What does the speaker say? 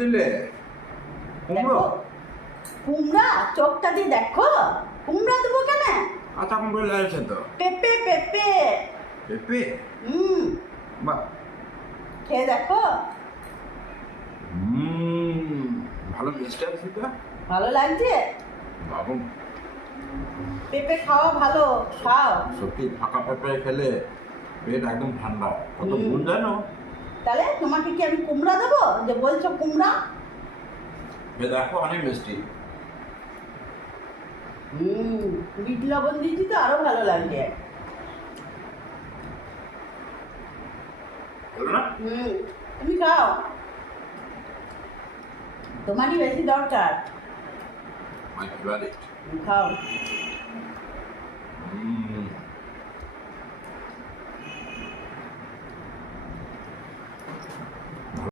দিলে কুমড়ো? দেখো কুমড়া, চোখটা দিয়ে দেখো। কুমড়া দেবো কেন? আচ্ছা কুমড়ো লাগছে তো। পেঁপে পেঁপে। পেঁপে? হুম, বাহ। খেয়ে দেখো। ভালো মিষ্টি আছে তো। ভালো লাগছে? বাবু পেঁপে খাওয়া ভালো, খাও। সত্যি ফাঁকা পেঁপে খেলে পেট একদম ঠান্ডা। কত গুণ জানো? তাহলে তোমাকে কি আমি কুমড়া দেবো যে বলছো কুমড়া? দেখো অনেক মিষ্টি। বিট লবণ দিয়েছি তো আরো ভালো লাগছে। বলো না? তুমি খাও, তোমারই বেশি দরকার। My favourite. খাও।